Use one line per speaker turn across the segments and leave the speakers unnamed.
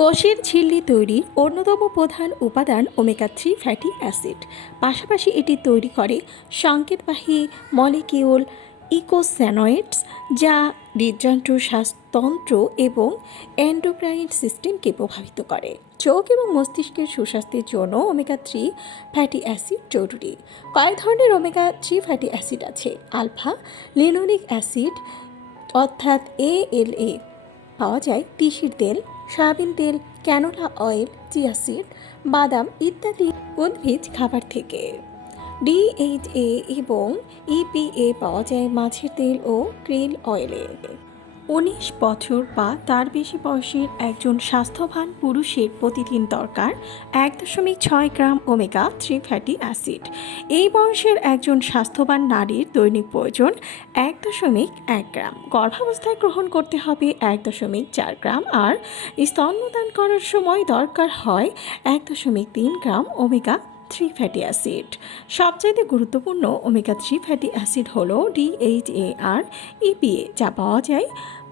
কোষের ঝিল্লি তৈরির অন্যতম প্রধান উপাদান ওমেগা থ্রি ফ্যাটি অ্যাসিড। পাশাপাশি এটি তৈরি করে সংকেতবাহী মলিকিউল ইকোস্যানয়েডস যা হৃদযন্ত্র, শ্বাসতন্ত্র এবং এন্ডোক্রাইন সিস্টেমকে প্রভাবিত করে। চোখ এবং মস্তিষ্কের সুস্বাস্থ্যের জন্য ওমেগা থ্রি ফ্যাটি অ্যাসিড জরুরি। কয়েক ধরনের ওমেগা থ্রি ফ্যাটি অ্যাসিড আছে। আলফা, লিনোলিক অ্যাসিড, অর্থাৎ এএলএ পাওয়া যায় তিসির তেল সয়াবিন তেল, ক্যানোলা অয়েল, চিয়া সিড, বাদাম ইত্যাদি উদ্ভিদ খাবার থেকে। ডিএইচএ এবং ইপিএ পাওয়া যায় মাছের তেল ও ক্রিল অয়েলে। উনিশ বছর বা তার বেশি বয়সের একজন স্বাস্থ্যবান পুরুষের প্রতিদিন দরকার এক দশমিক ছয় gram omega three fatty acid. এই বয়সের একজন স্বাস্থ্যবান নারীর দৈনিক প্রয়োজন এক দশমিক এক গ্রাম। গর্ভাবস্থায় গ্রহণ করতে হবে এক দশমিক চার গ্রাম আর স্তন্যদান করার সময় দরকার হয় এক দশমিক তিন gram omega three fatty acid. সবচাইতে গুরুত্বপূর্ণ ওমেগা থ্রি ফ্যাটি অ্যাসিড হল ডিএইচএ আর ইপিএ যা পাওয়া যায়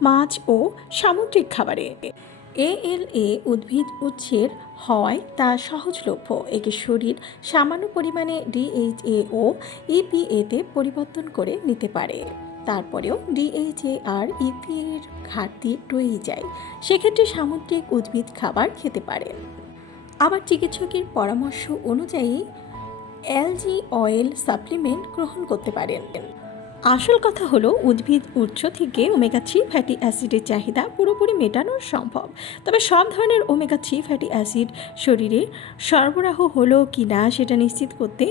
মাছ ও সামুদ্রিক খাবারে। এএলএ উদ্ভিদ উৎসের হওয়ায় তা সহজলভ্য। একে শরীর সামান্য পরিমাণে ডিএইচএ ও ইপিএতে পরিবর্তন করে নিতে পারে। তারপরেও ডিএইচএ আর ইপিএর ঘাটতি রয়েই যায়। সেক্ষেত্রে সামুদ্রিক উদ্ভিদ খাবার খেতে পারেন। আবার চিকিৎসকের পরামর্শ অনুযায়ী এলজি অয়েল সাপ্লিমেন্ট গ্রহণ করতে পারেন। আসল কথা হলো, উদ্ভিদ উৎস থেকে ওমেগা থ্রি ফ্যাটি অ্যাসিডের চাহিদা পুরোপুরি মেটানো সম্ভব। তবে সব ধরনের ওমেগা থ্রি ফ্যাটি অ্যাসিড শরীরে সরবরাহ হলো কি না সেটা নিশ্চিত করতে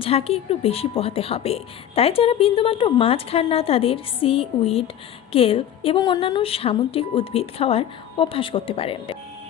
ঝাঁকি একটু বেশি পোহাতে হবে। তাই যারা বিন্দুমাত্র মাছ খান না, তাদের সি, উইড, কেল এবং অন্যান্য সামুদ্রিক উদ্ভিদ খাওয়ার অভ্যাস করতে পারেন।